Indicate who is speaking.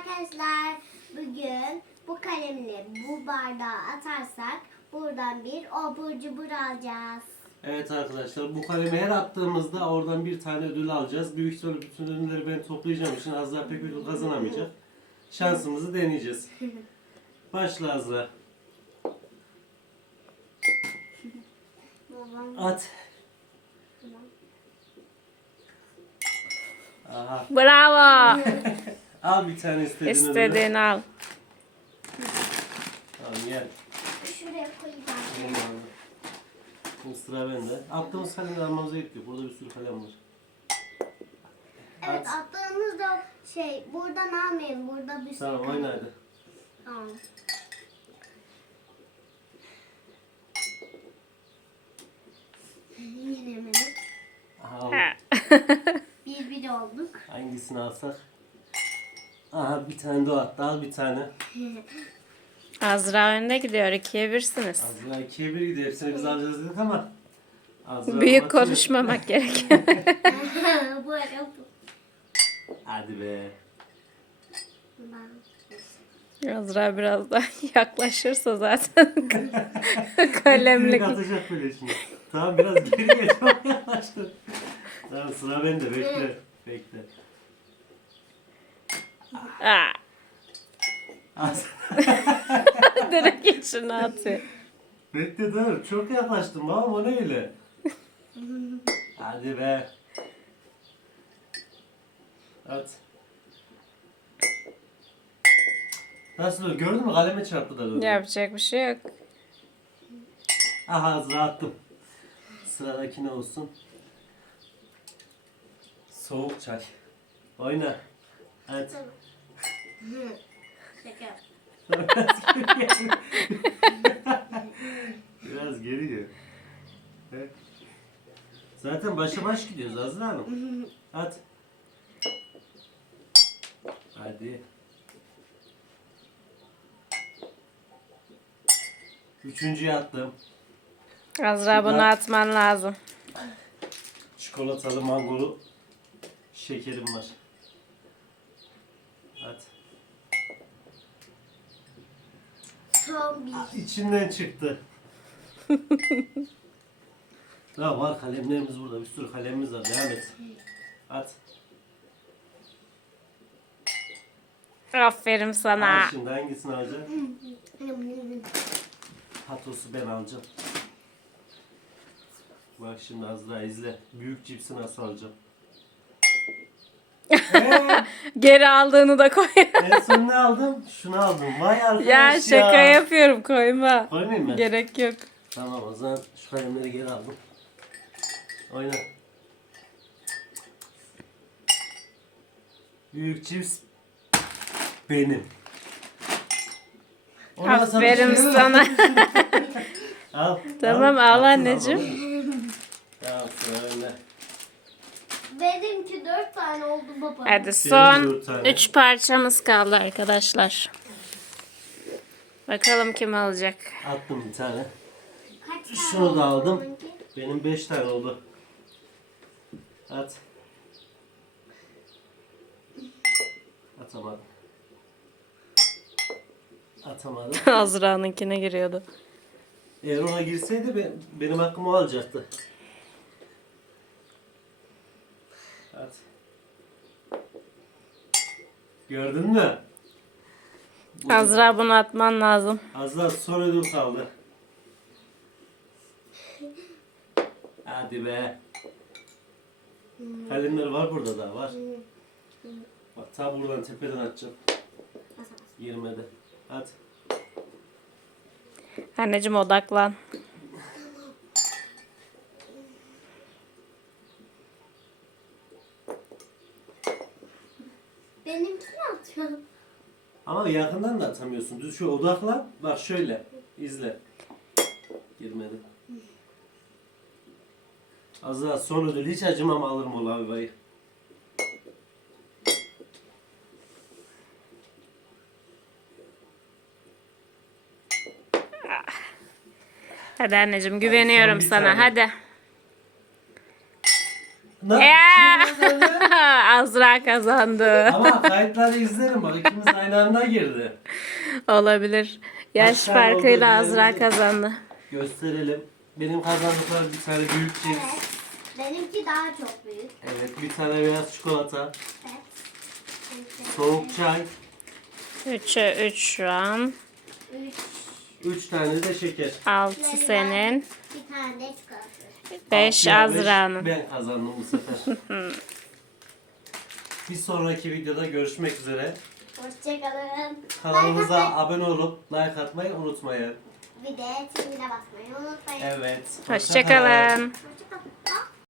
Speaker 1: arkadaşlar. Bugün bu kalemle bu bardağı atarsak buradan bir abur cubur alacağız.
Speaker 2: Evet arkadaşlar, bu kalemi her attığımızda oradan bir tane ödül alacağız. Büyük ihtimalle bütün ödülleri ben toplayacağım için Azra pek ödül kazanamayacak. Şansımızı deneyeceğiz. Başla Azra. At. Aha.
Speaker 3: Bravo.
Speaker 2: Al bir tane istediğin ödülü.
Speaker 3: İstediğini al.
Speaker 2: Tamam gel.
Speaker 1: Şuraya koyayım.
Speaker 2: Tamam. Şimdi sıra bende. Attığımız kalemleri almamıza gerek yok. Burada bir sürü kalem var.
Speaker 1: Evet, attığımızda buradan almayın. Burada bir sürü
Speaker 2: Tamam
Speaker 1: kalem.
Speaker 2: oyna hadi.
Speaker 1: Tamam. Yenemedik.
Speaker 2: Aha, al.
Speaker 3: Ha.
Speaker 1: Bir olduk.
Speaker 2: Hangisini alsak? Aha bir tane de o attı. Al bir tane.
Speaker 3: Azra önde gidiyor. 2'ye 1'siniz.
Speaker 2: Azra 2'ye 1 gidiyor. Hepsini biz alacağız dedik ama Azra
Speaker 3: Büyük
Speaker 2: atıyor.
Speaker 3: konuşmamak gerekiyor.
Speaker 1: Bu arada
Speaker 2: Hadi be.
Speaker 3: Azra biraz daha yaklaşırsa zaten kalemle.
Speaker 2: Direkt atacak böyle şimdi. Tamam biraz geri geç. Çok yaklaştın. Tamam sıra bende. Bekle. Bekle.
Speaker 3: Aa,
Speaker 2: Az-
Speaker 3: direkt içine atıyor.
Speaker 2: Bekle dur. Çok yaklaştım. Babam o ne öyle? Hadi be. At. Nasıl olur? Gördün mü? Kaleme çarptı da böyle.
Speaker 3: Yapacak bir şey yok.
Speaker 2: Aha Azra attım. Sıradaki ne olsun? Soğuk çay. Oyna. Hadi.
Speaker 1: şaka.
Speaker 2: Biraz geri gel. Evet. Zaten başa baş gidiyoruz Azra Hanım. Hadi. Hadi. Üçüncüye attım.
Speaker 3: Azra bunu atman lazım.
Speaker 2: Çikolatalı mangolu şekerim var. Hadi.
Speaker 1: Son bir.
Speaker 2: İçinden çıktı. Ya var kalemlerimiz burada. Bir sürü kalemimiz var. Devam et. At.
Speaker 3: Aferin sana.
Speaker 2: Al şimdi hangisini alacaksın? Patosu ben alacağım. Bak şimdi Azra izle. Büyük cipsi nasıl alacağım?
Speaker 3: Geri aldığını da koy.
Speaker 2: En son ne aldım? Şunu aldım. Vay arkadaş ya.
Speaker 3: Ya şaka yapıyorum, koyma.
Speaker 2: Koymayayım mı?
Speaker 3: Gerek yok.
Speaker 2: Tamam o zaman şu kalemleri geri aldım. Oyna. Büyük cips benim. Ona da
Speaker 3: Aferin
Speaker 2: bir şey
Speaker 3: sana.
Speaker 2: Al.
Speaker 3: Tamam, al anneciğim.
Speaker 2: Tamam sıra önde.
Speaker 1: Benimki 4 tane oldu baba.
Speaker 3: Hadi
Speaker 2: Benim
Speaker 3: son
Speaker 2: dört tane.
Speaker 3: 3 parçamız kaldı arkadaşlar. Bakalım kim alacak.
Speaker 2: Attım bir tane.
Speaker 1: Kaç tane
Speaker 2: Şunu da
Speaker 1: oldu
Speaker 2: aldım.
Speaker 1: onunki?
Speaker 2: Benim 5 tane oldu. At. Atamadım. Atamadım.
Speaker 3: Azra'nınkine giriyordu.
Speaker 2: Eğer ona girseydi benim hakkımı o alacaktı. At. Gördün mü?
Speaker 3: Azra bunu atman lazım.
Speaker 2: Azra son ödül kaldı. Hadi be. Kalemler var burada da var. Bak ta buradan tepeden atacağım. Girmedi. At.
Speaker 3: Anneciğim odaklan.
Speaker 1: Benimkini atıyorum.
Speaker 2: Ama yakından da atamıyorsun. Düz şöyle odaklan. Bak şöyle. İzle. Girmedi. Azra son ödül. Hiç acımam alırım o lavayı.
Speaker 3: Hadi anneciğim, güveniyorum
Speaker 2: son bir
Speaker 3: sana.
Speaker 2: tane.
Speaker 3: Hadi.
Speaker 2: Ne?
Speaker 3: Ya!
Speaker 2: Şimdi ödül.
Speaker 3: Azra kazandı.
Speaker 2: Ama kayıtları izlerim bak, ikimiz aynı anda girdi.
Speaker 3: Olabilir. Yaş
Speaker 2: Kaç tane
Speaker 3: farkıyla
Speaker 2: oldu
Speaker 3: Azra
Speaker 2: ödüllerimizi?
Speaker 3: kazandı.
Speaker 2: Gösterelim. Benim kazandıklarım bir tane büyük cips.
Speaker 1: Evet. Benimki daha çok büyük.
Speaker 2: Evet, bir tane beyaz çikolata.
Speaker 1: Evet.
Speaker 2: Soğuk çay.
Speaker 3: 3'e 3 şu an.
Speaker 1: 3.
Speaker 2: 3 tane de şeker.
Speaker 3: 6 senin.
Speaker 1: Bir tane de çikolata.
Speaker 3: 5
Speaker 2: Altıya beş
Speaker 3: Azra'nın.
Speaker 2: Ben kazandım bu sefer. Bir sonraki videoda görüşmek üzere.
Speaker 1: Hoşçakalın.
Speaker 2: Kanalımıza
Speaker 1: Like atmayı-
Speaker 2: abone olup like atmayı unutmayın.
Speaker 1: Bir de çimine basmayı unutmayın.
Speaker 2: Evet.
Speaker 3: Hoşçakalın.
Speaker 1: Hoşçakalın.